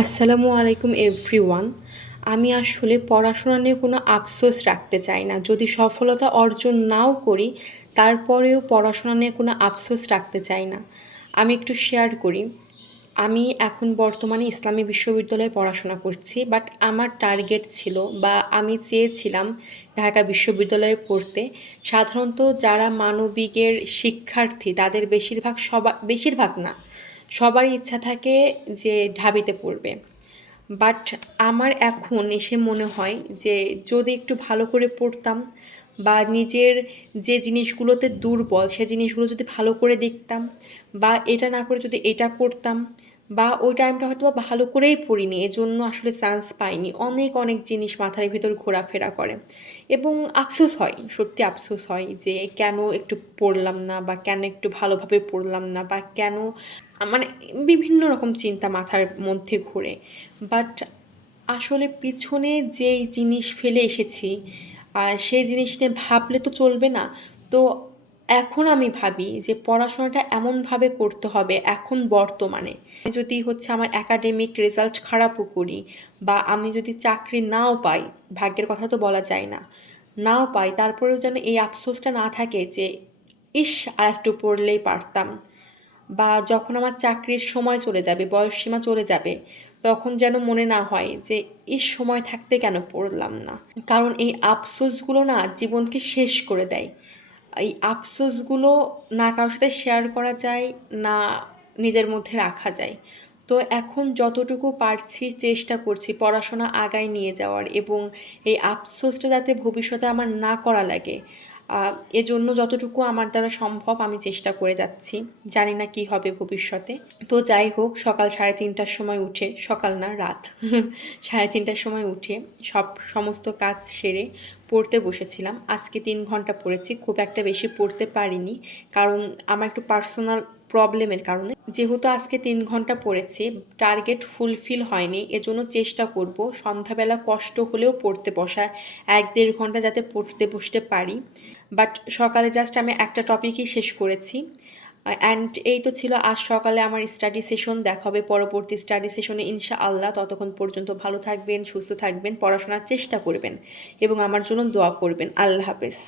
আসসালামু আলাইকুম এভরিওয়ান। আমি আসলে পড়াশোনা নিয়ে কোনো আফসোস রাখতে চাই না। যদি সফলতা অর্জন নাও করি, তারপরেও পড়াশোনা নিয়ে কোনো আফসোস রাখতে চাই না। আমি একটু শেয়ার করি। আমি এখন বর্তমানে ইসলামী বিশ্ববিদ্যালয়ে পড়াশোনা করছি। বাট আমার টার্গেট ছিল বা আমি চেয়েছিলাম ঢাকা বিশ্ববিদ্যালয়ে পড়তে। সাধারণত যারা মানবিকের শিক্ষার্থী তাদের বেশিরভাগ না, সবারই ইচ্ছা থাকে যে ঢাবিতে পড়বে। বাট আমার এখন এসে মনে হয় যে যদি একটু ভালো করে পড়তাম বা নিজের যে জিনিসগুলোতে দুর্বল সে জিনিসগুলো যদি ভালো করে দেখতাম বা এটা না করে যদি এটা করতাম বা ওই টাইমটা হয়তো বা ভালো করেই পড়িনি, এজন্য আসলে চান্স পাইনি, অনেক অনেক জিনিস মাথার ভিতর ঘোরাফেরা করে এবং আফসোস হয়, সত্যি আফসোস হয় যে কেন একটু পড়লাম না বা কেন একটু ভালোভাবে পড়লাম না বা কেন, মানে বিভিন্ন রকম চিন্তা মাথার মধ্যে ঘোরে। বাট আসলে পিছনে যেই জিনিস ফেলে এসেছি আর সেই জিনিস নিয়ে ভাবলে তো চলবে না। তো এখন আমি ভাবি যে পড়াশোনাটা এমনভাবে করতে হবে এখন বর্তমানে, যদি হচ্ছে আমার একাডেমিক রেজাল্ট খারাপও করি বা আমি যদি চাকরি নাও পাই, ভাগ্যের কথা তো বলা যায় না, নাও পাই, তারপরেও যেন এই আফসোসটা না থাকে যে ইস আর একটু পড়লেই পারতাম। বা যখন আমার চাকরির সময় চলে যাবে, বয়সসীমা চলে যাবে, তখন যেন মনে না হয় যে এই সময় থাকতে কেন পড়লাম না। কারণ এই আফসোসগুলো না জীবনকে শেষ করে দেয়। এই আফসোসগুলো না কারোর সাথে শেয়ার করা যায়, না নিজের মধ্যে রাখা যায়। তো এখন যতটুকু পারছি চেষ্টা করছি পড়াশোনা আগায় নিয়ে যাওয়ার এবং এই আফসোসটা যাতে ভবিষ্যতে আমার না করা লাগে। এজন্য যতটুকু আমার দ্বারা সম্ভব আমি চেষ্টা করে যাচ্ছি। জানি না কি হবে ভবিষ্যতে। তো যাই হোক, সকাল 3:30টার সময় উঠে, সকাল না রাত 3:30টার সময় উঠে সমস্ত কাজ সেরে পড়তে বসেছিলাম। আজকে 3 ঘন্টা পড়েছি, খুব একটা বেশি পড়তে পারিনি কারণ আমার একটু পার্সোনাল প্রবলেমের কারণে। যেহেতু আজকে 3 ঘন্টা পড়েছি, টার্গেট ফুলফিল হয়নি, এজন্য চেষ্টা করব সন্ধ্যাবেলা কষ্ট হলেও পড়তে বসা, 1-1.5 ঘন্টা যাতে পড়তে বসতে পারি। বাট সকালে জাস্ট আমি একটা টপিকই শেষ করেছি। অ্যান্ড এই তো ছিল আজ সকালে আমার স্টাডি সেশন। দেখা হবে পরবর্তী স্টাডি সেশনে ইনশাআল্লাহ। ততক্ষণ পর্যন্ত ভালো থাকবেন, সুস্থ থাকবেন, পড়াশোনার চেষ্টা করবেন এবং আমার জন্য দোয়া করবেন। আল্লাহ হাফেজ।